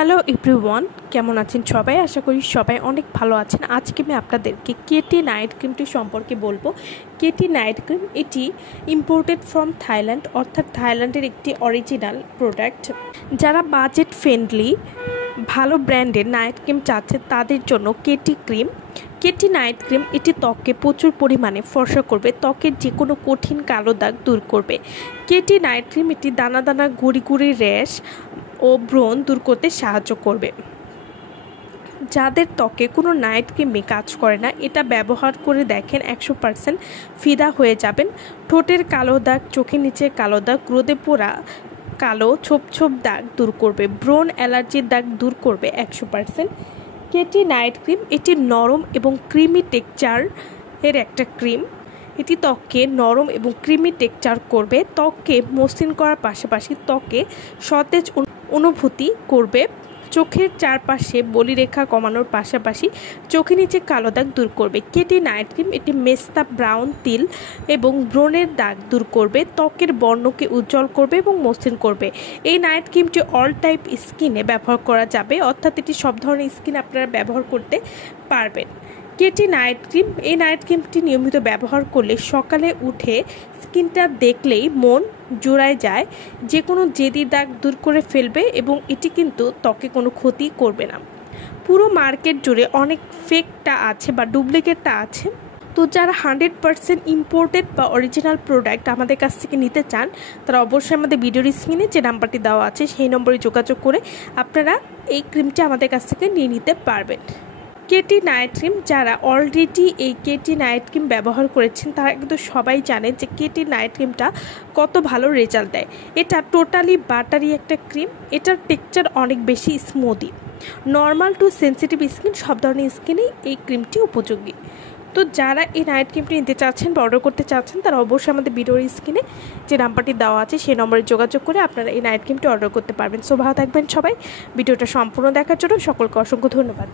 Hello everyone, কেমন আছেন সবাই? আশা করি সবাই অনেক ভালো আছেন। আজকে আমি আপনাদেরকে কেটি নাইট ক্রিমটি সম্পর্কে বলবো। কেটি নাইট ক্রিম এটি ইম্পোর্টেড ফ্রম থাইল্যান্ড, অর্থাৎ থাইল্যান্ডের একটি অরিজিনাল প্রোডাক্ট। যারা বাজেট ফ্রেন্ডলি ভালো ব্র্যান্ডের নাইট ক্রিম চাচ্ছে তাদের জন্য কেটি নাইট ক্রিম এটি ত্বকে প্রচুর পরিমাণে ফর্সা করবে, ত্বকের যে কোনো কঠিন কালো দাগ দূর করবে। কেটি নাইট ক্রিম এটি দানা দানা গুড়ি গুড়ি র্যাশ ও ব্রণ দূর করতে সাহায্য করবে। যাদের ত্বকে কোনো নাইট ক্রিমে কাজ করে না, এটা ব্যবহার করে দেখেন 100% ফিদা হয়ে যাবেন। ঠোঁটের কালো দাগ, চোখের নিচের কালো দাগ, রোদে পোড়া কালো ছোপ ছোপ দাগ দূর করবে, ব্রণ অ্যালার্জির দাগ দূর করবে 100%। কেটি নাইট ক্রিম এটি নরম এবং ক্রিমি টেক্সচার এর একটা ক্রিম। এটি ত্বককে নরম এবং ক্রিমি টেক্সচার করবে, ত্বককে মসৃণ করার পাশাপাশি ত্বকে সতেজ অনুভূতি করবে। চোখের চারপাশে বলিরেখা কমানোর পাশাপাশি চোখের নিচে কালো দাগ দূর করবে। কেটি নাইট ক্রিম এটি মেস্তা, ব্রাউন, তিল এবং ব্রণের দাগ দূর করবে, ত্বকের বর্ণকে উজ্জ্বল করবে এবং মসৃণ করবে। এই নাইট ক্রিমটি অল টাইপ স্কিনে ব্যবহার করা যাবে, অর্থাৎ এটি সব ধরনের স্কিন আপনারা ব্যবহার করতে পারবেন। কেটি নাইট ক্রিম, এই নাইট ক্রিমটি নিয়মিত ব্যবহার করলে সকালে উঠে স্কিনটা দেখলেই মন জোড়ায় যায়, যে কোনো জেদি দাগ দূর করে ফেলবে এবং এটি কিন্তু ত্বকে কোনো ক্ষতি করবে না। পুরো মার্কেট জুড়ে অনেক ফেকটা আছে বা ডুপ্লিকেটটা আছে, তো যারা 100% ইম্পোর্টেড বা অরিজিনাল প্রোডাক্ট আমাদের কাছ থেকে নিতে চান তারা অবশ্যই আমাদের ভিডিওর স্ক্রিনে যে নাম্বারটি দেওয়া আছে সেই নম্বরে যোগাযোগ করে আপনারা এই ক্রিমটি আমাদের কাছ থেকে নিয়ে নিতে পারবেন। কেটি নাইট ক্রিম, যারা অলরেডি এই কেটি নাইট ক্রিম ব্যবহার করেছেন তারা কিন্তু সবাই জানেন যে কেটি নাইট ক্রিমটা কত ভালো রেজাল্ট দেয়। এটা টোটালি বাটারি একটা ক্রিম, এটার টেক্সচার অনেক বেশি smoothie. Normal to sensitive skin সব ধরনের স্কিনেই এই ক্রিমটি উপযোগী। তো যারা এই নাইট ক্রিমটি নিতে চাচ্ছেন বা অর্ডার করতে চাচ্ছেন তারা অবশ্যই আমাদের ভিডিওর স্ক্রিনে যে নাম্বারটি দেওয়া আছে সেই নম্বরে যোগাযোগ করে আপনারা এই নাইট ক্রিমটি অর্ডার করতে পারবেন। সো ভালো থাকবেন সবাই। ভিডিওটা সম্পূর্ণ দেখার জন্য সকলকে অসংখ্য ধন্যবাদ।